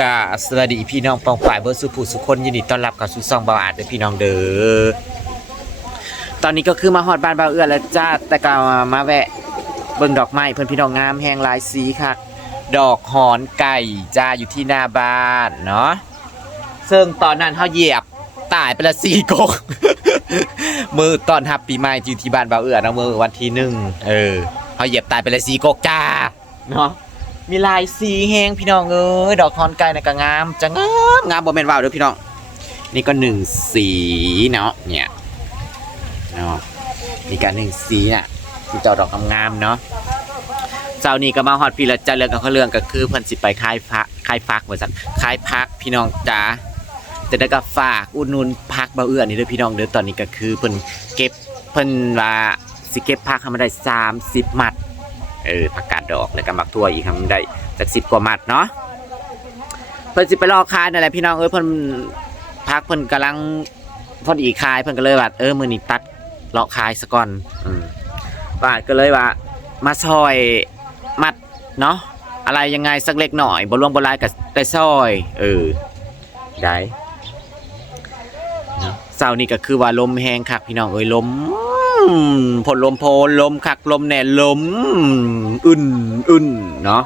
กาสวัสดีพี่น้องปองฝ่ายเบอร์สุผู้สุคนยินดีต้อนรับเข้าสู่ซองบาวอาดเด้อพี่น้องเด้อตอนนี้ก็คือมาฮอดบ้านบ่าวเอื้อแล้วจ้าแต่ก็มาแวะเบิ่งดอกไม้เพิ่อนพี่น้องงามแฮงหลายสีค่ะดอกหอนไก่จ้าอยู่ที่หน้าบ้านเนาะซึ่งตอนนั้นเฮาเหยียบตายไปละสี่กกมือตอนทับปีใหม่อยู่ที่บ้านบ่าวเอื้อเนาะมือวันที่หนึ่งเออ เฮาเหยียบตายไปเละสี่กกจ้าเนาะมีลายสีแหงพี่น้องเอ้ยดอกทอนไก่นะก็งามจะงามงามบ่แม่นว่าวเด้อพี่น้อง นี่ก็หนึ่งสีเนาะเนี่ยเนาะนี่ก็หนึ่งสีน่ะที่เจ้าดอกงามๆเนาะเจ้านี่ก็มาฮอดพี่ละจ้าเรื่องกับเขาเรื่องก็คือเพิ่นสิไปคายพักคายพักว่าซั่นคายพักพี่น้องจ๋าแต่ได้ก็ฝากอุดหนุนพักเบ่เอื้อนี่เด้อพี่น้องเด้อตอนนี้ก็คือเพิ่นเก็บเพิ่นว่าสิเก็บพักให้มันได้30มัด เออผักกาดดอกแล้วก็มักทั่วอีกทำได้จากสิบกว่ามัดเนาะเพิ่นสิไปรอคายนั่นแหละพี่น้องเอ้ยเพิ่นพักเพิ่นกำลังเพิ่นอีคายเพิ่นก็เลยว่าเออมื้อนี้ตัดเลาะคายซะก่อนอืมว่าก็เลยว่ามาซอยมัดเนาะอะไรยังไงสักเล็กหน่อยบ่รวมบ่ลายก็ได้ซอย เออได้เนาะเช้านี้ก็คือว่าลมแห้งคักพี่น้องเอ้ยลม ผลลมโพลลมคักลมแหน่ลมอึนอึนเนาะ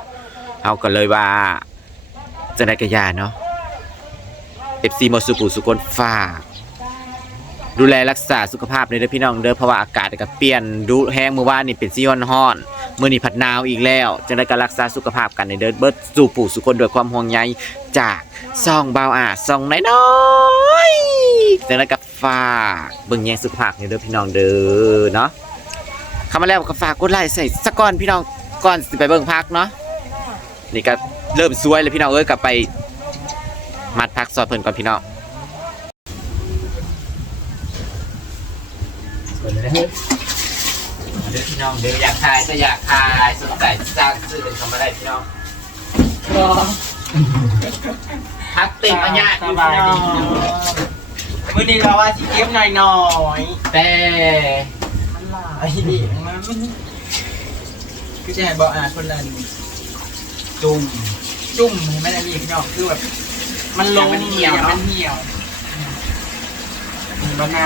เอากันเลยว่าจะได้กระยาเนาะ FC หมดสุขุสุคนฝากดูแลรักษาสุขภาพในเด้อพี่น้องเด้อเพราะว่าอากาศก็เปลี่ยนดูแห้งเมื่อวานนี่เป็นซีฮอนฮอนเมื้อนี้ผัดหนาวอีกแล้วจะได้การรักษาสุขภาพกันในเด้อเบิร์ดสู่ผู้สุคนด้วยความห่วงใยจากซองเบาอาซองน้อยๆจะได้กับ ฝากเบิ่งแยงสุขภาพในเด้อพี่น้องเด้อเนาะเข้ามาแล้วก็ฝากกดไลค์ใส่สักก่อนพี่น้องก่อนสิไปเบิ่งพักเนาะนี่ก็เริ่มสวยเลยพี่น้องเอ้ยกลับไป มัดพักซอยเพิ่นก่อนพี่น้องเด้อพี่น้องเด้ออยากขายจะอยากขายสนใจสร้างซื้อเป็นคำอะไรพี่น้องพักติดปัญญาสบายดี มื้อนี้เราว่าสิเก็บหน่อยหน่อยแต่มันหลายดิมันคือจะให้บอกอ่านคนละจุ่มจุ่มให้มันอันนี้พี่น้องคือแบบมันลงมันเหี่ยวมันาะนเหี่ยวมันบ้าหน้า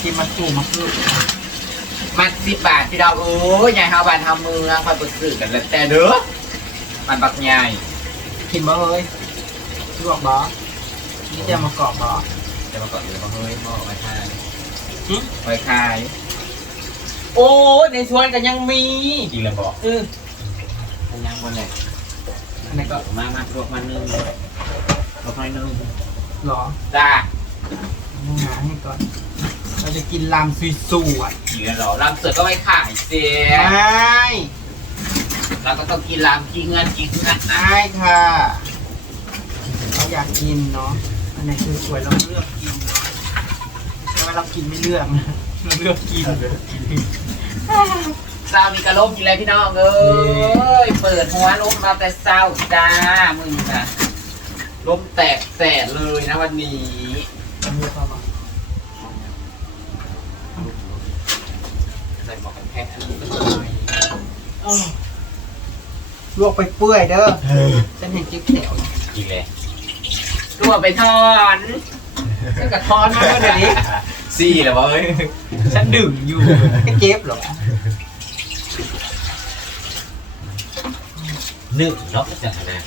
ที่มันจุ่มมันคือมัดสิบบาทพี่น้องโอ้ยใหญ่ฮาบานเฮาเมืองคอยปิดซื้อกันแล้วแต่เด้อมันบักใหญ่กินบ่เฮ้ยลวกบ่นี่จะมากรอบบ่ จะมาก่อนเดี๋ยวมาเฮ้ยหม้อไว้ขายหึไว้ขายโอ้ยในสวนก็ยังมีกินแล้วบอกเออมันยังบ่แหละอันนี้นก็มามาลวกมานึ่งลวกหน่อยนึงหรอจ้าต้องหาให้ก่อน เราจะกินลำซุยสวยกินแล้วเหรอลำเสือก็ไม่ขายเสียใช่เราก็ต้องกินลำกินเงินกินเงินนะใช่ค่ะเราอยากกินเนาะ อันไหนคือสวยเราเลือกกินไม่ว่าเรากินไม่เลือกนะเราเลือกกินเช้ามีกระลมกินอะไรพี่น้องเอ้ยเปิดหัวล้มมาแต่เช้าจ้ามึงนะล้มแตกแสดเลยนะวันนี้มันมีความมาใส่หมวกกันแพงอันนี้ก็หน่อยลวกไปเปื่อยเด้อฉันเห็นจิ๊บแถวกินเลย รวมไปทอนฉันกับทอนมาเดี๋ยวนี้ซี่เหรอวะเฮ้ยฉันดื่มอยู่ก็เจ็บเหรอหนึ่งเนาะจากนะ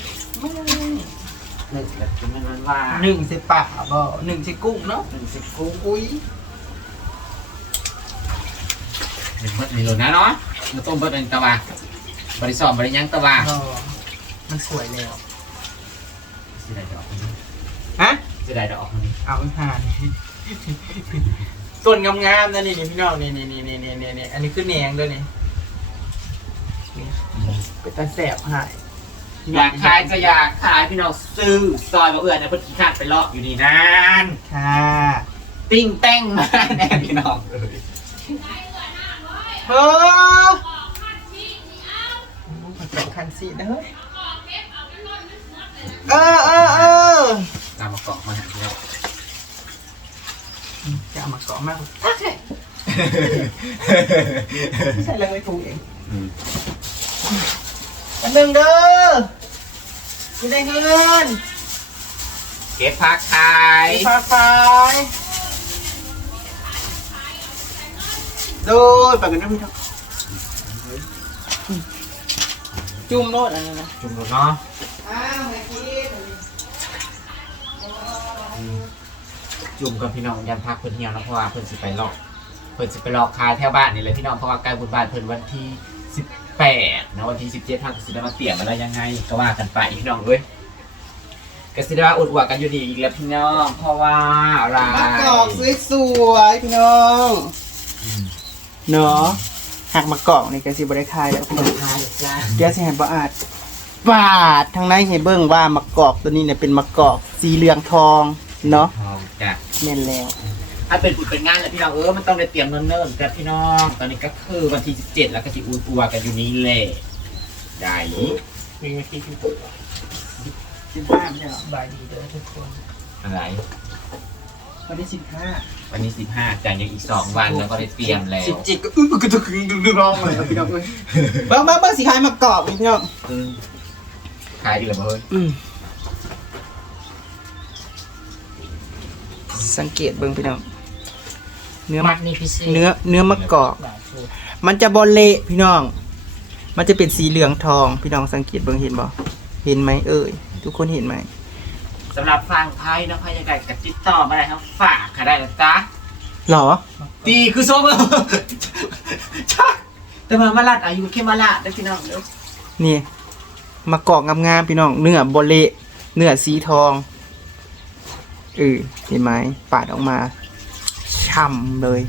หนึ่งแบบมันมันว่าหนึ่งสิป่าบ่หนึ่งสิกุ้งเนาะหนึ่งสิบกุ้งอุ้ยหนึ่งมัดมีโลนะเนาะมาต้มเบิดเป็นตะวันบริสอบบริยังตะวันรอมันสวยแล้วสิได้ดอก ฮะสิได้ดอกมันเอาอีห่านต้นงามๆนะนี่นี่พี่น้องนี่นี่นี่นี่นี่นี่นี่อันนี้คือแหนงด้วยนี่นี่เป็นตาแสบหายอยากขายก็อยากขายพี่น้องซื้อซอยมาเอื้อนะเพื่อขี้ข้านไปลอกอยู่นี่นานค่ะติ้งแต้งมาแน่พี่น้องเอ้ยเฮ้อมันเป็นคันซีนะเฮ้ยเออเออเออ ตามมาเกาะมาหาพี่น้องจะเอามาเกาะมากโอเคไม่ใช่เลยถูกเองอันหนึ่งเด้อกินได้เงินเก็บผักขายไปฟ้าฟ้ายดูปากกันน้ำจุ่มโน้ตอันนั้นะจุ่มโนดเนาะอ้าวไงกิน จุ่มกับพี่น้องยันพักเพิ่นเฮียเนาะเพราะว่าเพิ่นสิไปหลอกเพิ่นสิไปหลอกขายแถวบ้านนี่แหละพี่น้องเพราะว่าใกล้บุญบ้านเพิ่นวันที่18นะวันที่17ทางกสิได้มาเตรียมอะไรยังไงก็ว่ากันไปพี่น้องเอ้ยกสิได้ว่าอุดหวกกันอยู่ดีอีกแล้วพี่น้องเพราะว่าอะไรมะกอกสวยๆพี่น้องเนาะหักมะกอกนี่ก็สิบ่ได้คายแล้วพี่น้องขายจ้าเดี๋ยวสิให้บ่อาจปาดทางในให้เบิ่งว่ามะกอกตัวนี้เนี่ยเป็นมะกอกสีเหลืองทองเนาะทอ จ้ะแม่นแล้ว ถ้าเป็นบุญเป็นงานแล้วพี่น้องเออมันต้องได้เตรียมเนิ่นๆกับพี่น้องตอนนี้ก็คือวันที่ 17 แล้วก็สิอูดอัวกันอยู่นี้แหละได้มีเมื่อกี้ที่ปุ๊บสิบห้าไม่ใช่เหรอบายดีเด้อทุกคนอะไร วันที่สิบห้าวันนี้ 15จากยังอีก 2 วันแล้วก็ได้เตรียมแล้วสิบเจ็ดก็อึ้งกระตุกดึงดึงร้องเลยครับพี่น้องเอ้ยเบิ่งเบิ่งเบิ่งสีขายมะกอกพี่น้องอืมขายอีกแล้วเฮ้ย อืม สังเกตเบิ่งพี่น้องเนื้อมัมะดนี่พิเศษเนื้อเนื้อมะกอกหลายชุดมันจะบอลเละพี่น้อง มันจะเป็นสีเหลืองทอง พี่น้องสังเกตเบิ่งเห็นบ่เห็นไหมเอ่ยทุกคนเห็นไหมสำหรับฟังไทยนะพายาไก่กับติดต่อมาได้ครับฝากค่ะได้นะจ๊ะหรอ ตีคือส้มชักแต่มามาลัดอายุแค่มาละได้พี่น้องเด้อนี่มะกอกงามๆพี่น้อง เนื้อบอลเละเนื้อสีทอง เออเห็นไหมปาดออกมาช่ำเลย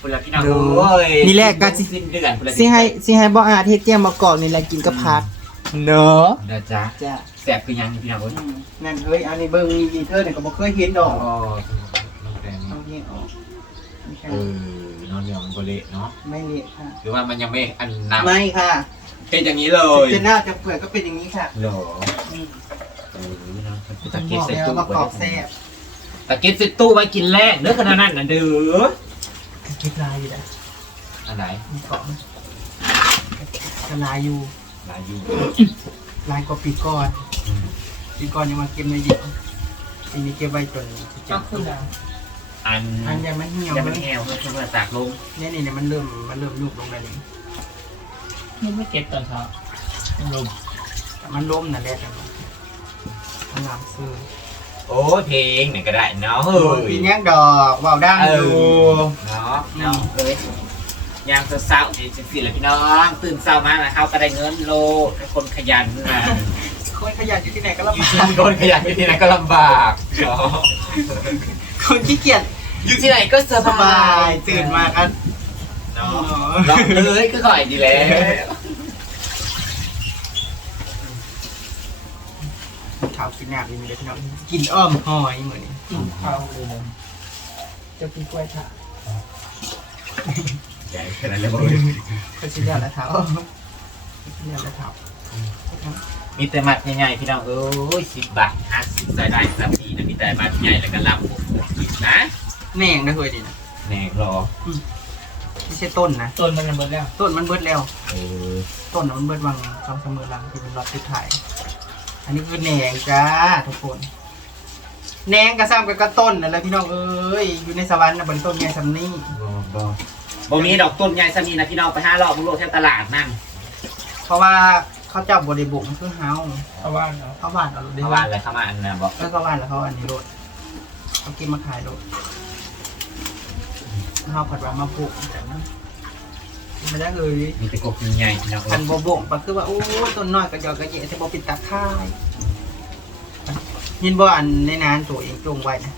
คุณละพี่น้องดูโอ้ยนี่แรกก็สิ สิ้นเดือนพุ่นละสิให้สิให้บ่อาเทศแก้มมะกอกนี่แหละกินกับผักเนาะเด้อจ้ะจ้ะแสบคือยังพี่น้องเอ้ยนั่นเฮ้ยอันนี้เบิ่งมีเธอเนี่ยก็บ่เคยเห็นดอกอ๋อน้องแตงเอาเงี้ยออกไม่ใช่เออนอนเหนียวมันก็เละเนาะไม่เละค่ะ หรือว่ามันยังไม่อันนำไม่ค่ะเป็นอย่างนี้เลยจะหน้าจะเปื่อยก็เป็นอย่างนี้ค่ะ เหรอ อืม เออเนาะตะต้องเกียบบอกใส่แล้วตู้มะกอกแซ่บตะเกียบใส่ตู้ไว้กินแรกเนื้อขนาดนั้นนะเด้อคิดลายอยู่นะอะไรมะกอกกระลายอยู่ ลายอยู่ลายกว่าปีก่อนอืมปีก่อนยังมาเก็บในเย็นปีนี้เก็บไว้จนก็คือแล้วอันอันยังไม่เหี่ยวยังเลไม่ยแห้วเพื่อเพื่อตากลงเนี่ยนี่เนี่ยมันเริ่มมันเริ่มยุบลงแล้วนี่นี่ไม่เก็บตอนเช้าลมแต่มันล้มนั่นแหละแต่ว่า มันลามซื้อโอ้ยเพลงไหนก็ได้เนาะเฮ้ปียนี้ดอกว่าวดังเออยู่อเนาะเนาะเอ้ยยามเศร้าๆนี่จะสิแหละพี่น้อง ตื่นเช้ามากนะครับก็ได้เงินโลให้คนขยันนะคนขยันอยู่ที่ไหนก็ลำบากคนขยันอยู่ที่ไหนก็ลำบากเนาะคนขี้เกียจอยู่ที่ไหนก็สสบาบายยตื่นมากันเนาะลองเลยก็ก่อยดีแล้ว กินน้ำนี่มีเลยพี่น้องกินอ้อมหอยเหมือนนี้กินข้าวเลยนะจะกินกล้วยถ่าใหญ่ขนาดเลยบ่เขาชิ้นเดียวแล้วเท้าชิ้นเดียวแล้วเท้ามีแต่มัดใหญ่ๆพี่น้องเอ้ยสิบบาทห้าสิบใส่ได้สักทีนะมีแต่มัดใหญ่แล้วก็ลำผมนะแหน่งนะเฮ้ยดินะแหนงรอไม่ใช่ต้นนะต้นมันระเบิดแล้ว ต้นมันเบิดแล้วเออต้นน่ะมันเบิดวังสองเสามอหลังที่เป็นรอบสุดท้าย อันนี้คือแหน่งจ้าทุกคนแหน่งกระซ้ำกับกระต้นนั่นแหละพี่น้องเอ้ยอยู่ในสวรรค์นะบนต้นใหญ่สำนี่บ่บ่บ่มีดอกต้นใหญ่สมีนะพี่น้องไปห้ารอบมึงโลกแถวตลาดนั่นเพราะว่าเขาเจ้าบริบุกคือเฮาเพราะว่าเนาะเขาหวานเอารถได้เพราะว่าอะไรเข้ามาอันน่ะบอกแล้วเขาหวานแล้วเขาอันนี้รถเขากินมาขายรถเฮาผัดว่ามาปลูกแต่นะ ไม่ได้เลยมีแต่กบใหญ่ๆพี่น้องคันบ่บ่งก็คือว่าโอ้ต้นน้อยก็ยอกระเยะแต่บ่เป็นตาค่ายยินบ่อันในนานตัวเองจงไว้นะ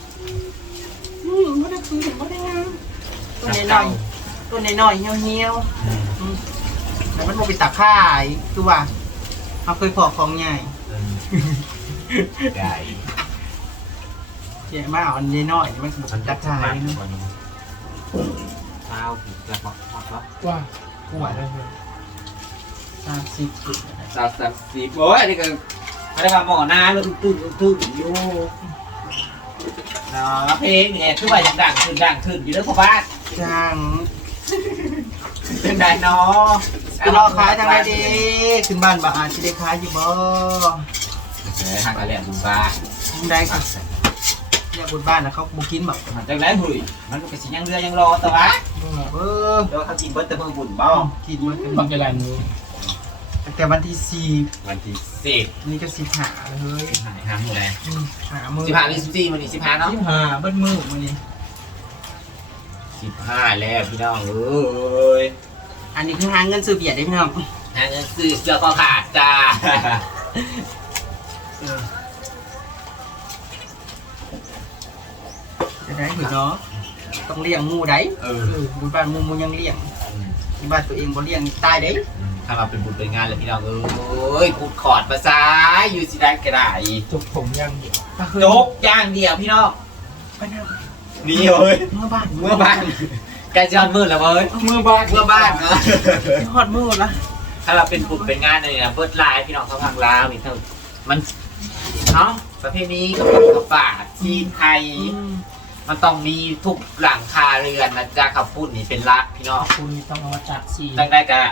อืมบ่ได้คือบ่ได้งามต้นน้อยๆต้นน้อยๆเหี่ยวอืมๆอืมแต่มันบ่เป็นตาค่ายคือว่าเฮาเคยพอของใหญ่อืมใหญ่ใหญ่มากอันน้อยๆนี่มันก็บ่เป็นตาค่ายนะเท้า จะบอกบอกว่าว่าหัวเลยเลย30จุดนะสาวสามสิบโอ้ยอันนี้ก็อันนี้ก็หมอหน้าแล้วตื้นตื้นอยู่เนาะเพลงเนี่ยคือว่าอย่างดังขึ้นดังขึ้นอยู่เรื่องพ่อบ้านจังเป็นได้เนาะเอไปรอขายทางไหนดีขึ้นบ้านบ่อาจสิได้ขายอยู่บ่เออทางอะไรบุญบ้านทางใดก็เนี่ยบนบ้านน่ะเขาบ่กินบ่มันจังไรหุยมันก็สิยังเรือยังรอแต่ว่าเออเดี๋ยวเขากินเบิร์ตเตอร์เมืองบุญบ่กินมันเป็นความเจริญรู้ตั้งแต่วันที่สี่วันที่สิบนี่ก็สิบหาเลยเฮ้ยหายห้ามือแล้วอืมหามือสิบห้าหรือสิบสี่มันนี่สิบห้าเนาะสิบหาเบิ้มือมื้อนี้สิบห้าแล้วพี่น้องเอ้ยอันนี้คือหาเงินซื้อเบียร์ได้พี่น้องหาเงินซื้อเสื้อคอขาดจ้า เออจะ ได้อยู่เนาะต้องเลี้ยงหมูได้เอเอออ บุญบ้านหมูหมูยังเลี้ยงที่บ้านตัวเองบ่เลี้ยงตายได้ถ้ามาเป็นบุญเป็นงานเลยพี่น้องเอ้ยขุดขอดภาษาอยู่สิได้กระไดจุกผมยังเดียวโจกย่างเดียวพี่น้องไปนะนี่เอ้ยเมื่อบ้านเมื่อบ้านใกล้จะฮอดมืดแล้วเว้ยเมื่อบ้านเมื่อบ้านเออฮอดมือละถ้าเราเป็นกลุ่มเป็นงานเนี่ยนะเบิร์ดไลน์พี่น้องเขาพังลาวนี่เท่ามันเนาะประเภทนี้กับผมกับป่าจีนไทย มันต้องมีทุกหลังคาเรือนนะจ๊ะขับพูดนี่เป็นรักพี่น้องคุณต้องเอามาจัดสีตั้งได้กับ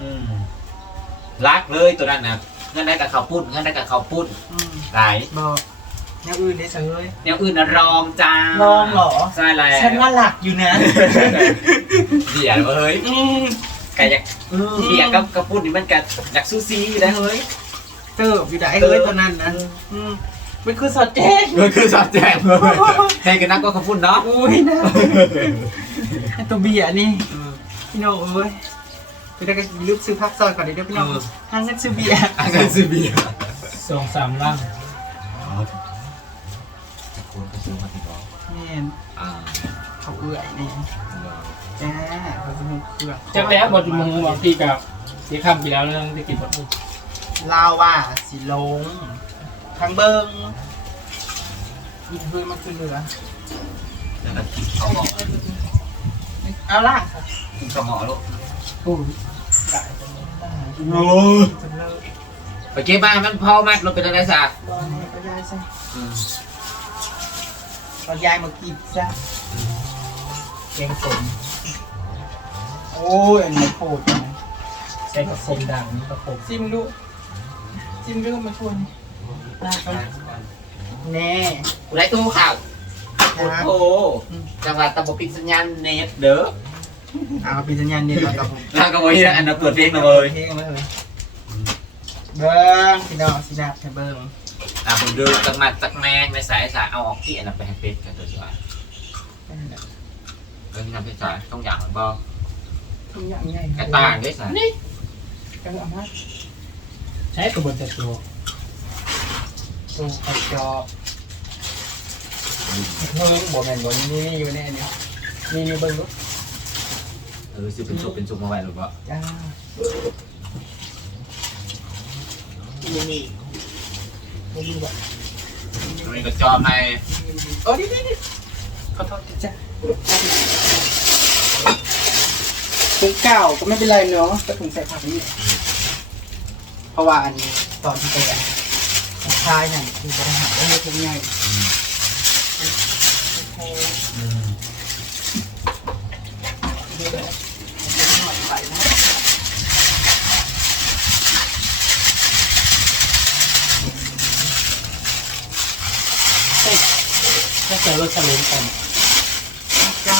อืมรักเลยตัวนั้นนะเงินได้กับเขาวปุ้นเงินได้กับเขาวปุ้นอืมหลายบอกแนวอื่นได้เสยแนวอื่นนะรองจ้ารองเหรอ ใช่แล้วฉันว่าหลักอยู่นะเดี๋ยวเฮ้ยอืมไก่อยากเบียร์กับกระปุ้นนี่มันกัอยากซูซีอยู่ได้เฮ้ย เติบอยู่ได้เอ้ยตัวนั้นนะอืม มันคือสอดแจ้งมันคือสอบแจงเลยให้กันนักก็กระปุ้นเนาะอุ้ยนะไอ้ตัวเบียร์นี่พี่น้องเอ้ยพี่ได้ก็ลืมซื้อพักซอยก่อนเดี๋ยวพี่น้องทางเงินซื้อเบียร์อาจารย์ซูเบียร์สองสามล่างแม่นอ่าเขาเอื่อยนี่จ้าเขาจะมีเครื่องจักแล้วบทมูบางทีกับเสียคำไปแล้วเรื่องที่กินบทมูลาวว่าสีลง ทางเบิงยินเพื่อมันขึ้นเรือแล้วก็กินข้าวหมอเอาล่ะกินข้าวหมอลูกโอ้ยได้จังเลยได้โอ้จังเลยไปเก็บมามันพอมัดรถเป็นอะไรซะตอนนี้ก็ย้ายซะเราย้ายมากินซะแกงสมโอ้ยอันนี้โคตรนะใส่กระผมด่างนี่กระผมซิมดูซิมดูมาชวนลาเขา แน่กูได้ตู้ข่าวนะโอ้โหจังหวัดตะบกปิดสัญญาณเน็ตเด้อเอาเป็นสัญญาณเดียวกับผมลาก็ไว้อันนั้นเปิดเพลงเลยเพลงมาเลยเบิ้งพี่น้องสิดาบให้เบิ้งอะผมดูจังหวัดจักแมงในสายสายเอาออกที่อันนั้นไปให้เป็ดกันตัวจ้ะเรื่องนี้นำไปสายต้องอย่างมันบ่ทุกอย่างใหญ่กระต่างได้สายนี่กระเอามาใช้กระบวนการตัว ตูกระจอกเพิ่งบ่แม่นบ่นี่นี่อยู่ในอันนี้นี่นี่เบิ้งลูกเออซื้อเป็นชุบเป็นชุบมาไว้หรือเปล่าจ้านี่นี่นี่นี่แบบอันนี้ก็จอมในโอ้ดิดิดิขอโทษจ้ะถุงเก่าก็ไม่เป็นไรเนาะแต่ถุงใส่ผักนี่เพราะว่าอันนี้ตอนที่ไปอะ ชายนั่นคือบริหารได้ไม่ทุ่งใหญ่โอ้โหเดี๋ยวนะเดี๋ยวหน่อยไปนะถ้าเจอรถเฉลิมกัน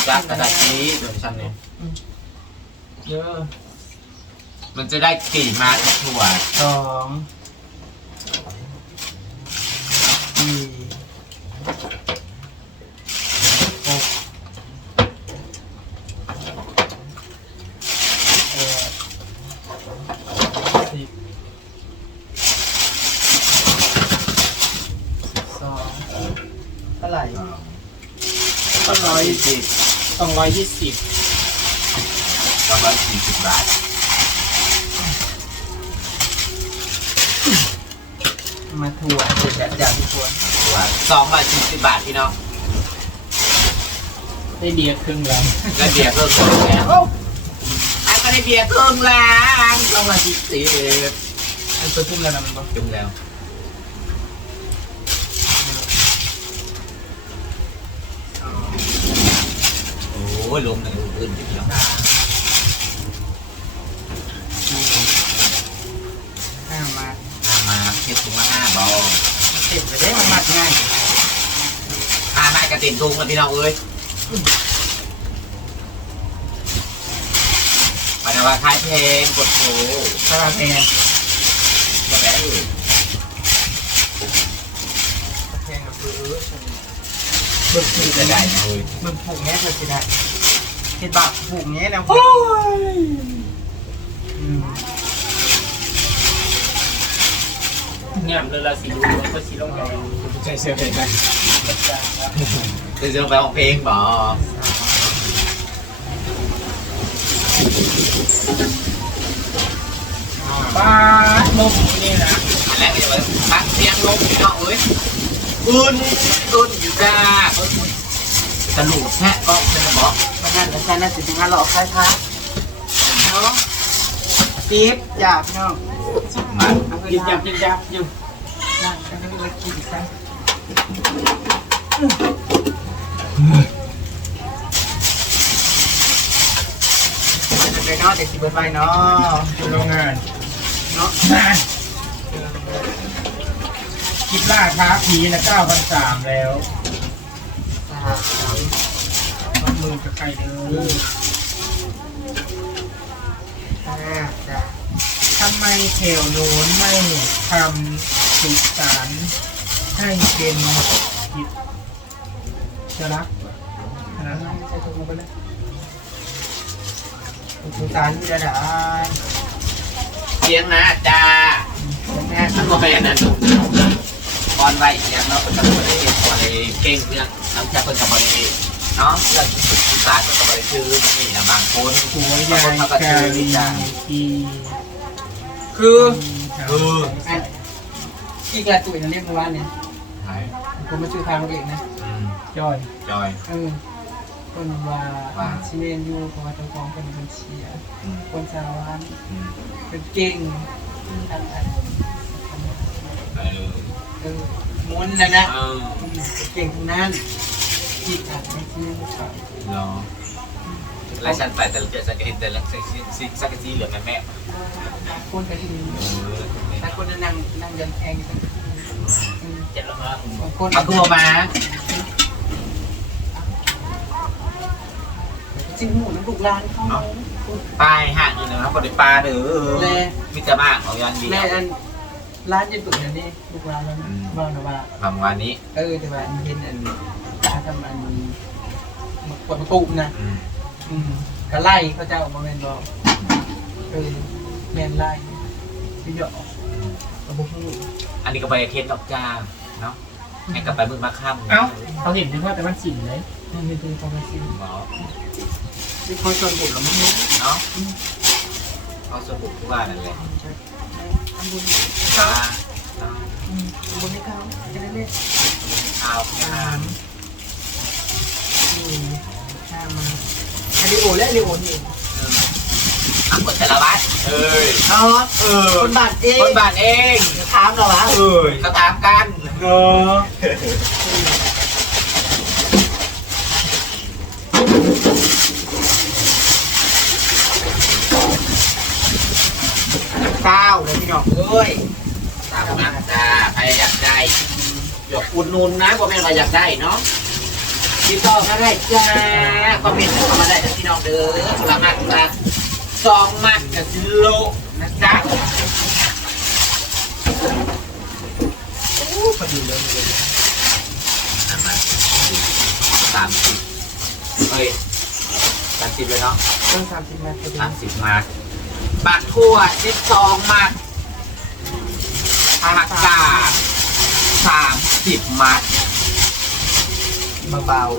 จักกระดาษนี้เดี๋ยวฉันเนี่ยเยอะมันจะได้กี่มาถั่วสองสี่หกแปดสิบสองเท่าไหร่ ต้องร้อยสิบ สอง ร้อยยี่สิบต้องร้อยสี่สิบบาทมาถั่วเดี๋ยวจะอยากทุกคนถั่วสองร้อยสี่สิบบาทพี่น้องได้เบียร์ครึ่งลแล้วเบียร์เพิ่มเติมแล้วอันก็ได้เบียร์เพิ่มล้านสองร้อยสี่สิบอันตัวทุ่มแล้วนะมันบอกจุ่มแล้ว อ้ยลงหนึ่งอื่นอีกแล้วห้ามาห้ามาเฮ็ดถุงละห้าบอลเต็มไปได้มามัดง่ายห้ามาดกระเต็มถุงเลยพี่น้องเอ้ยปานว่าคายเพลงกดโถปานว่าเพลงกระแบะอยู่เพลงก็คือเบิ่งคือจะได้นะเว้ยเบิ่งผูกแน่ก็จะได้ เห็ดบาปผูกแง่แล้วอืมงามเลยละสีดูแล้วก็สีลงไปใจเสียไปไหมคือจะลงไปร้องเพลงบ่ป้าลมนี่นะอันแรกก็จะมาฟังเสียงลมพี่น้องเอ้ยอุ่นอุ่นอยู่จ้าสนุกแท้ก็เป็นบอกวั นนั้นอาจารย์น่าจะถึงงานหลอกใครคะเนาะติ๊บอยากเนาะสุดมันเอาไปยิบลายังบยิบยับอยู่ลางกันไม่ได้กินกันไปเนาะเด็กสิเบิร์ดไปเนาะโรงงานเนาะงานคิดล่าท้าผีนะเก้าพันสามแล้วสา มือกับใครเด้อทำไมเขวโน้นไม่ทำสุสานให้เป็นกิจจะรักอันนั้นใช้ถุงมือไปเลยสุสานมีระดับเสียงนะจ้าแม่ถ้าก็เป็นอันนั้นก่อนไว้เสียงเราเป็นกับบริบริเก่งเรื่องน้ำจากเป็นกับบริ เนาะเรื่องสุสานเป็นกับบริชื่อนี่นะบางคนหัวยายกาลีกีคือเอออันที่กระตุ้ยนั่นเรียกว่าเนี่ยผมมาชื่อทางเองนะจอยจอยเออคนว่าว่าชิเมนยูเพราะว่าตัวกองเป็นคนเชียร์อืมคนชาวบ้านอืมเป็นเก่งอันอันเออเออมุนนะนะเออเก่งทั้งนั้น จิตอ่านไม่เชื่อไม่ฟังรอแล้วฉันไปแต่ละเดือนฉันก็เห็นแต่ละสิ่งสิ่งสักทีเหลือแม่แม่คนก็ที่มีเออแต่คนนั้นนั่งนั่งยันแทงอยู่ทั้งคืนอืมเจ็ดละมั้งบางคนเอาตัวมาจริงหูน้ำลูกหลานเขาปลายห่างอยู่นะครับบริปลาเด้อแลมิจะมากของยันดีแม่อัน ร้านจะตุ่นอันนี้ลูกหลานแล้วนะว่านะว่าทำวันนี้เออแต่ว่าอันเห็นอันตาทำอันกดประตูนะอืมอืมก็ไล่เขาเจ้ามาแมนบอกเออแมนไล่ที่หยอกกระบอกหูอันนี้ก็ไปเทสดอกจ้าเนาะให้กลับไปมือมาค่ำเอ้าเขาเห็นถึงว่าแต่มันสิ่งเลยนั่นคือความจริงหมอที่คอยชวนบุตรแล้วมั้งเนี่ยเนาะเขาสรุปที่ว่านั่นแหละ ทำบุญเนาทำบุญให้เขาจะได้เล่นข้าวแค่ตานั้มนอืมข้ามาอันนี้โอและอันนี้โอนี่อังกฤษสารวัตรเอ้ยเนาเออคนบาทเองคนบ้านเองถามเราวะเอ้ยก็ถามกันเออเก้าเลยพี่น้องเอ้ยตามมาจ้าใครอยากได้หยกอุดหนุนนะพ่อแม่เราอยากได้เนาะติดต่อมาได้จ้าคอมเมนต์เข้ามาได้นะพี่น้องเด้อสามารถมาซองมัดกับซิโลนะจ๊ะพอดีเลยอะมาสามสิบเฮ้ยสามสิบเลยเนาะต้องสามสิบเมตรพอดีสามสิบมาท บัตรทั่วสิบสองมัดผักกาดสามสิบมัดเบาๆ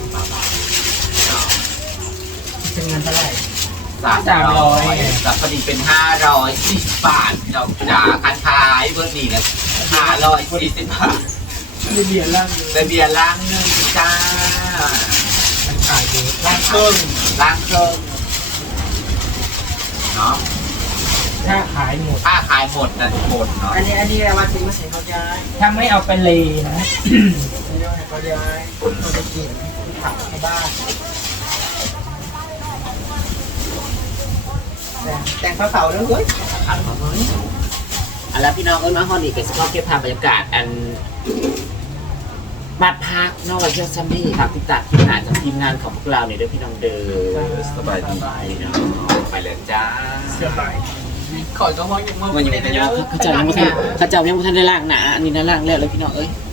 เป็นเงินเท่าไหร่สามร้อยสัปดีเป็นห้าร้อยสี่สิบบาทเจ้าจ๋าคันทายเบอร์นี้นะห้าร้อยสี่สิบบาทมีเบียร์ล่างเลยแต่เบียร์ล้างหนึ่งจ้ามันขายเยอะล้างเครื่องล้างเครื่องเนาะ ถ้าขายหมด ถ้าขายหมดนะหมดเนาะอันนี้อันนี้อะไรวะทิ้งมาใส่เขาย้ายถ้าไม่เอาไปเลยนะอันนี้ให้เขาย้ายเขาจะกินผักในบ้านแต่งแต่งข้าวเสาด้วยเฮ้ยขัดมาเฮ้ยเอาละพี่น้องเอ้ยมาฮอดอีกก็สิขอเก็บภาพบรรยากาศอันบัดพักเนอกวันเชียงซัมมี่ฝากติดตามทีมงานจากทีมงานของพวกเราเนี่ยเด้อพี่น้องเด้อสบายดีพี่น้องไปเลยจ้าเสื้อใบ ขอยก็มองอย่างมันยังไม่ทันเขาเจ้ายังไม่ทันเขาเจ้ายังไม่ทันได้ล่างหนาอันนี้นะล่างแล้วเลยพี่น้องเอ้ยเ